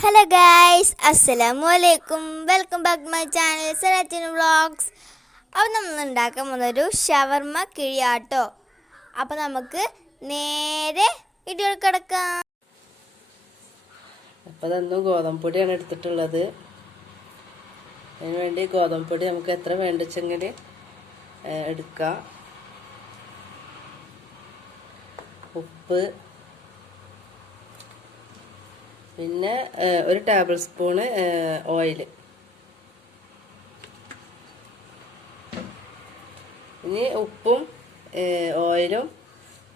Hello guys, Assalamualaikum. Welcome back to my channel Sanatin Vlogs. അപ്പോൾ നമ്മൾ ഉണ്ടാക്കാൻ പോകുന്നൊരു ഷവർമ കിഴിയാട്ടോ. അപ്പോൾ നമുക്ക് നേരെ വീഡിയോ കിടക്കാം. അപ്പോൾ അതൊന്നും ഗോതമ്പ് പൊടിയാണ് എടുത്തിട്ടുള്ളത്. അതിന് വേണ്ടി ഗോതമ്പ് പൊടി നമുക്ക് എത്ര വേണ്ടിച്ചെങ്കിൽ എടുക്കാം. ഉപ്പ്, പിന്നെ ഒരു ടേബിൾ സ്പൂണ് ഓയിൽ. ഇനി ഉപ്പും ഓയിലും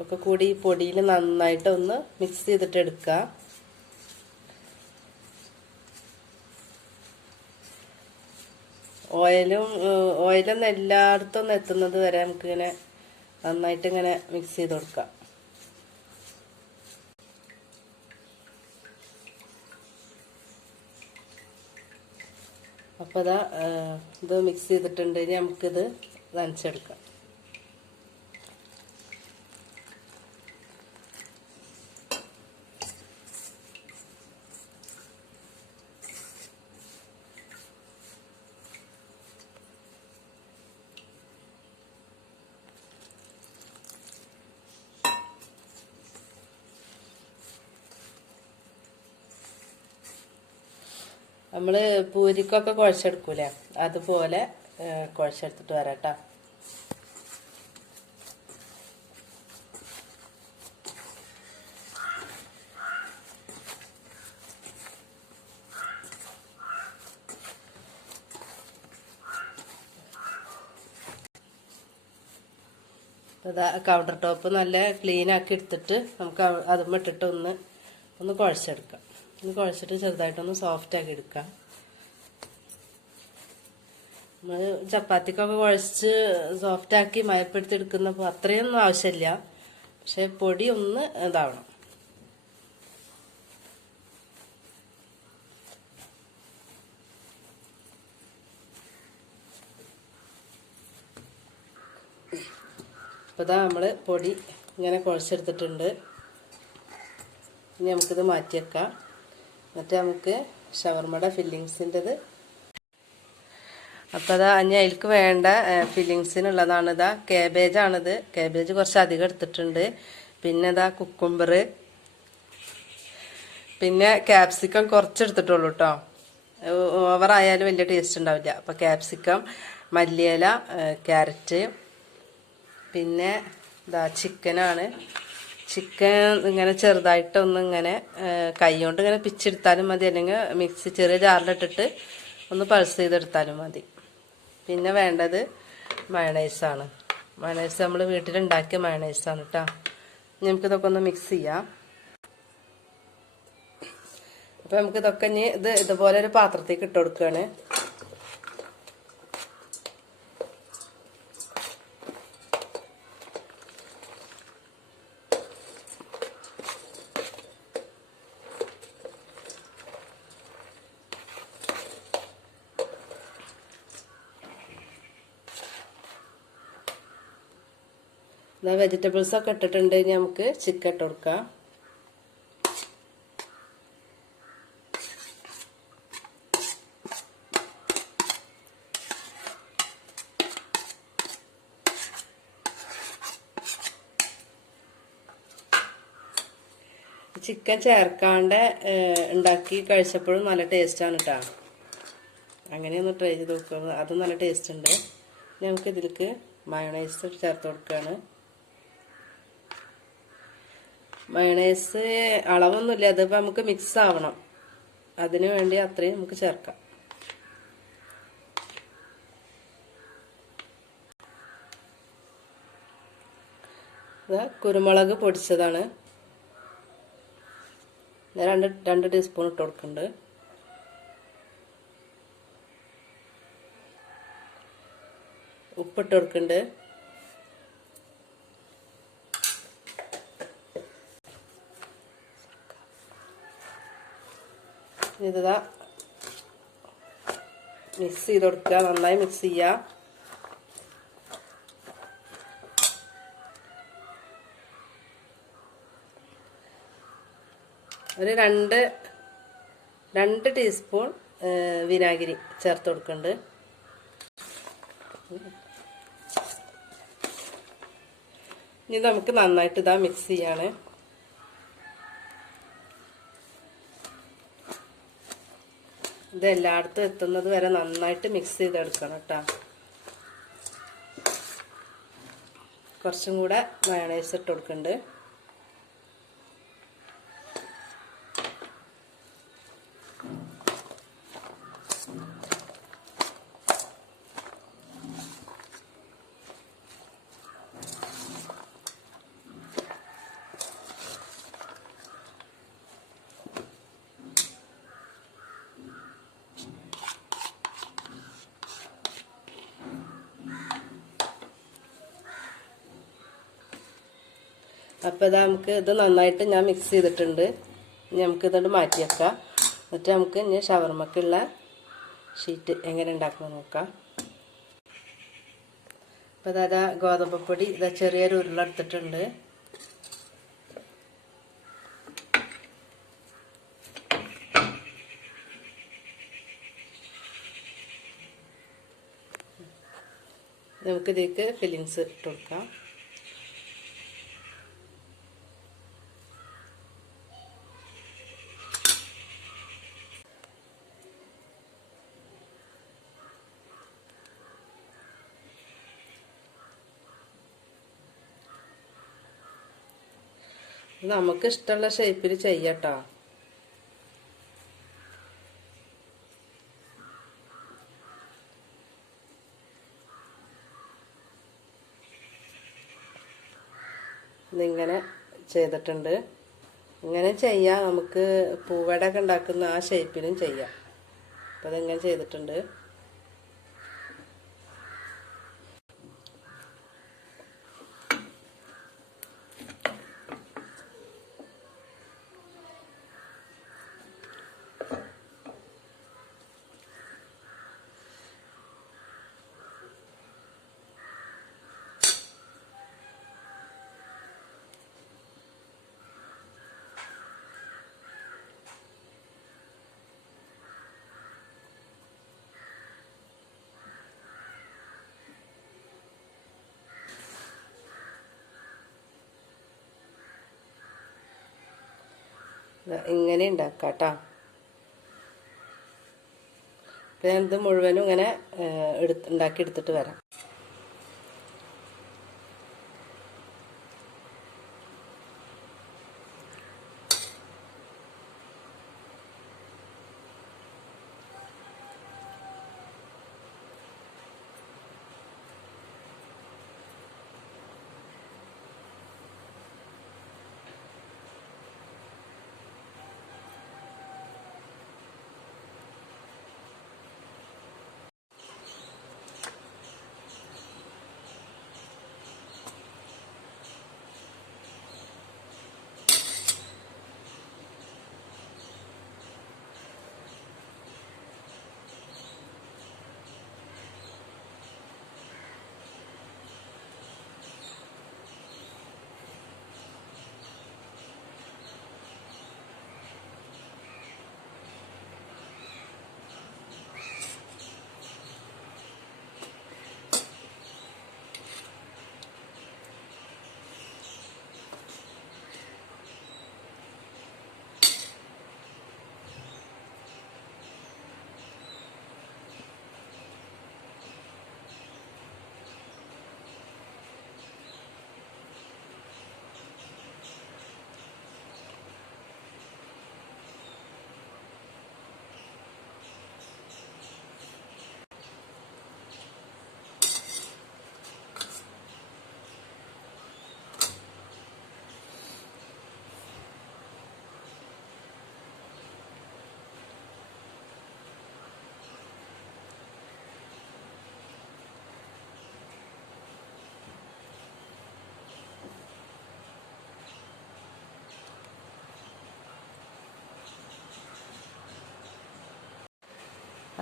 ഒക്കെ കൂടി ഈ പൊടിയിൽ നന്നായിട്ട് ഒന്ന് മിക്സ് ചെയ്തിട്ട് എടുക്കുക. ഓയിലൊന്നും എല്ലായിടത്തും എത്തുന്നത് വരെ നമുക്കിങ്ങനെ നന്നായിട്ട് ഇങ്ങനെ മിക്സ് ചെയ്ത് കൊടുക്കാം. അപ്പോൾ ഇത് മിക്സ് ചെയ്തിട്ടുണ്ട്. ഇനി നമുക്കിത് നനച്ചെടുക്കാം. നമ്മൾ പൂരിക്കൊക്കെ കുഴച്ചെടുക്കൂലേ, അതുപോലെ കുഴച്ചെടുത്തിട്ട് വരാം കേട്ടോ. കൗണ്ടർ ടോപ്പ് നല്ല ക്ലീൻ ആക്കി എടുത്തിട്ട് നമുക്ക് അതും ഇട്ടിട്ട് ഒന്ന് കുഴച്ചെടുക്കാം. ഒന്ന് കുഴച്ചിട്ട് ചെറുതായിട്ടൊന്ന് സോഫ്റ്റ് ആക്കി എടുക്കാം. നമ്മൾ ചപ്പാത്തിക്കൊക്കെ കുഴച്ച് സോഫ്റ്റ് ആക്കി മയപ്പെടുത്തി എടുക്കുന്നപ്പോൾ അത്രയൊന്നും ആവശ്യമില്ല. പക്ഷെ പൊടി ഒന്ന് ഇതാവണം. അപ്പോൾ നമ്മൾ പൊടി ഇങ്ങനെ കുഴച്ചെടുത്തിട്ടുണ്ട്. ഇനി നമുക്കിത് മാറ്റി വെക്കാം. എന്നിട്ട് നമുക്ക് ഷവർമയുടെ ഫില്ലിങ്സിൻ്റെത്. അപ്പോൾ ഇനി അതിലേക്ക് വേണ്ട ഫില്ലിങ്സിനുള്ളതാണ്. കേബേജാണിത്. കേബേജ് കുറച്ച് അധികം എടുത്തിട്ടുണ്ട്. പിന്നെ കുക്കുംബർ, പിന്നെ ക്യാപ്സിക്കം കുറച്ച് എടുത്തിട്ടുള്ളൂ കേട്ടോ. ഓവറായാലും വലിയ ടേസ്റ്റ് ഉണ്ടാവില്ല. അപ്പോൾ ക്യാപ്സിക്കം, മല്ലിയില, ക്യാരറ്റ്, പിന്നെ ചിക്കനാണ്. ചിക്കൻ ഇങ്ങനെ ചെറുതായിട്ടൊന്ന് ഇങ്ങനെ കൈ കൊണ്ട് ഇങ്ങനെ പിച്ചെടുത്താലും മതി, അല്ലെങ്കിൽ ചെറിയ ജാറിലിട്ടിട്ട് ഒന്ന് പൾസ് ചെയ്തെടുത്താലും മതി. പിന്നെ വേണ്ടത് മയണൈസാണ്. മയണൈസ് നമ്മൾ വീട്ടിലുണ്ടാക്കിയ മയണൈസാണ് കേട്ടോ. നമുക്കിതൊക്കെ ഒന്ന് മിക്സ് ചെയ്യാം. അപ്പം നമുക്കിതൊക്കെ ഇനി ഇതുപോലെ ഒരു പാത്രത്തേക്ക് ഇട്ട് കൊടുക്കുകയാണ്. വെജിറ്റബിൾസ് ഒക്കെ ഇട്ടിട്ടുണ്ട്. ഇനി നമുക്ക് ചിക്കൻ ഇട്ട് കൊടുക്കാം. ചിക്കൻ ചേർക്കാണ്ട് ഉണ്ടാക്കി കഴിച്ചപ്പോഴും നല്ല ടേസ്റ്റാണ് കേട്ടോ. അങ്ങനെയൊന്ന് ട്രൈ ചെയ്ത് നോക്കുക, അതും നല്ല ടേസ്റ്റ് ഉണ്ട്. നമുക്ക് ഇതിലേക്ക് മയോണൈസ് ചേർത്ത് കൊടുക്കുകയാണ്. മയണൈസ് അളവൊന്നുമില്ല, അതിപ്പോൾ നമുക്ക് മിക്സ് ആവണം. അതിനു വേണ്ടി അത്രയും നമുക്ക് ചേർക്കാം. കുരുമുളക് പൊടിച്ചതാണ്. ഞാൻ രണ്ട് ടീസ്പൂൺ ഇട്ട് കൊടുക്കുന്നുണ്ട്. ഉപ്പിട്ട് കൊടുക്കുന്നുണ്ട്. ഇതാ മിക്സ് ചെയ്ത് കൊടുക്കുക. നന്നായി മിക്സ് ചെയ്യുക. ഒരു 2 ടീസ്പൂൺ വിനാഗിരി ചേർത്ത് കൊടുക്കുന്നുണ്ട്. ഇനി നമുക്ക് നന്നായിട്ട് ഇതാ മിക്സ് ചെയ്യാണ്. ഇത് എല്ലായിടത്തും എത്തുന്നത് വരെ നന്നായിട്ട് മിക്സ് ചെയ്തെടുക്കണം കേട്ടോ. കുറച്ചും കൂടെ മയോണൈസ് ഇട്ട് കൊടുക്കുന്നുണ്ട്. അപ്പോൾ ഇതാ നമുക്ക് ഇത് നന്നായിട്ട് ഞാൻ മിക്സ് ചെയ്തിട്ടുണ്ട്. ഇനി നമുക്ക് ഇതോട് മാറ്റി വെക്കാം. എന്നിട്ട് നമുക്ക് ഇനി ഷവർമ്മക്കുള്ള ഷീറ്റ് എങ്ങനെ ഉണ്ടാക്കുന്നത് നോക്കാം. അപ്പോൾ ഇതാ ഗോതമ്പ് പൊടി ഇതാ ചെറിയൊരു ഉരുളെടുത്തിട്ടുണ്ട്. നമുക്കിതേക്ക് ഫില്ലിങ്സ് ഇട്ട് കൊടുക്കാം. നമുക്ക് ഇഷ്ടമുള്ള ഷേപ്പിൽ ചെയ്യട്ടോ. ഇതിങ്ങനെ ചെയ്തിട്ടുണ്ട്. ഇങ്ങനെ ചെയ്യാം. നമുക്ക് പൂവടയൊക്കെ ഉണ്ടാക്കുന്ന ആ ഷേപ്പിലും ചെയ്യാം. അപ്പോൾ അതിങ്ങനെ ചെയ്തിട്ടുണ്ട്. ഇങ്ങനെ ഉണ്ടാക്കാം കേട്ടോ. അപ്പോൾ ഞാനിത് മുഴുവനും ഇങ്ങനെ ഉണ്ടാക്കി എടുത്തിട്ട് വരാം.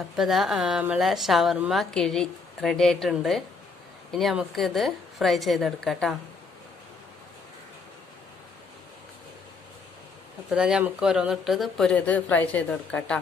അപ്പോൾ ഇതാ നമ്മളെ ഷവർമ കിഴി റെഡി ആയിട്ടുണ്ട്. ഇനി നമുക്കിത് ഫ്രൈ ചെയ്തെടുക്കാം കേട്ടോ. അപ്പോൾ ഇതാ നമുക്ക് ഓരോന്നിട്ട് ഇപ്പോൾ ഇത് ഫ്രൈ ചെയ്തെടുക്കാം കേട്ടോ.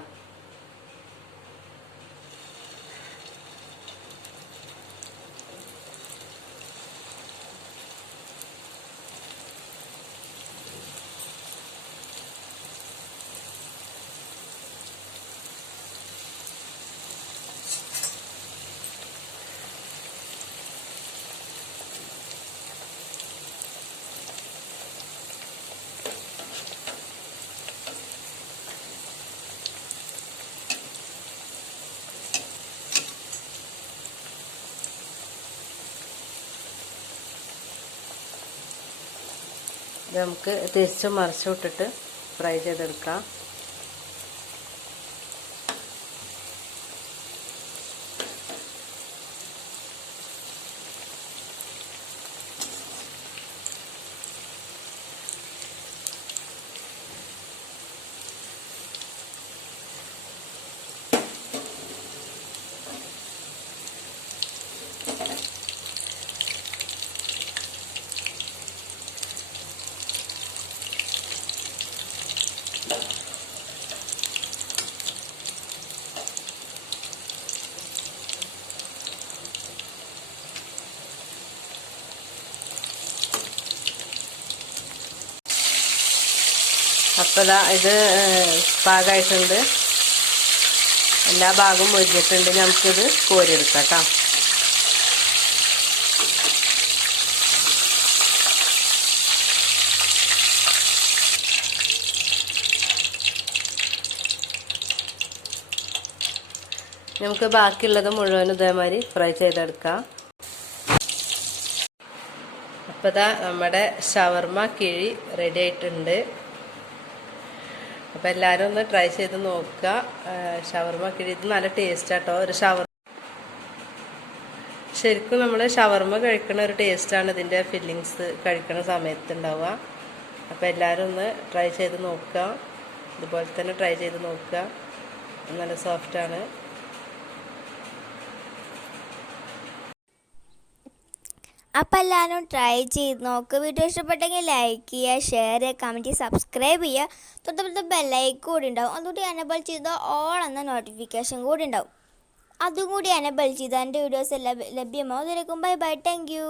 ഇത് നമുക്ക് തിരിച്ചും മറിച്ചും ഇട്ടിട്ട് ഫ്രൈ ചെയ്തെടുക്കാം. അപ്പോൾ ഇതാ ഇത് പാകമായിട്ടുണ്ട്. എല്ലാ ഭാഗവും മൊരിഞ്ഞിട്ടുണ്ട്. നമുക്കിത് കോരിയെടുക്കാം കേട്ടോ. നമുക്ക് ബാക്കിയുള്ളത് മുഴുവനും ഇതേമാതിരി ഫ്രൈ ചെയ്തെടുക്കാം. അപ്പോൾ ഇതാ നമ്മുടെ ഷവർമ കിഴി റെഡി ആയിട്ടുണ്ട്. അപ്പോൾ എല്ലാവരും ഒന്ന് ട്രൈ ചെയ്ത് നോക്കുക. ഷവർമ കിഴി ഇത് നല്ല ടേസ്റ്റ് ആട്ടോ. ഒരു ശരിക്കും നമ്മൾ ഷവർമ കഴിക്കുന്ന ഒരു ടേസ്റ്റാണ് ഇതിൻ്റെ ഫില്ലിങ്സ് കഴിക്കുന്ന സമയത്ത് ഉണ്ടാവുക. അപ്പോൾ എല്ലാവരും ഒന്ന് ട്രൈ ചെയ്ത് നോക്കുക. ഇതുപോലെ തന്നെ ട്രൈ ചെയ്ത് നോക്കുക. നല്ല സോഫ്റ്റാണ്. അപ്പോൾ എല്ലാവരും ട്രൈ ചെയ്ത് നോക്കുക. വീഡിയോ ഇഷ്ടപ്പെട്ടെങ്കിൽ ലൈക്ക് ചെയ്യുക, ഷെയർ ചെയ്യുക, കമൻറ്റ് ചെയ്യുക, സബ്സ്ക്രൈബ് ചെയ്യുക. തൊട്ടടുത്ത ബെല്ലൈക്കൺ കൂടി ഉണ്ടാവും. അതുകൂടി എനേബിൾ ചെയ്താൽ ഓൾ എന്ന നോട്ടിഫിക്കേഷൻ കൂടി ഉണ്ടാവും. അതും കൂടി എനേബിൾ ചെയ്താൽ എൻ്റെ വീഡിയോസ് എല്ലാം ലഭ്യമാവും. അതിലേക്കും ബൈ ബൈ. Thank you.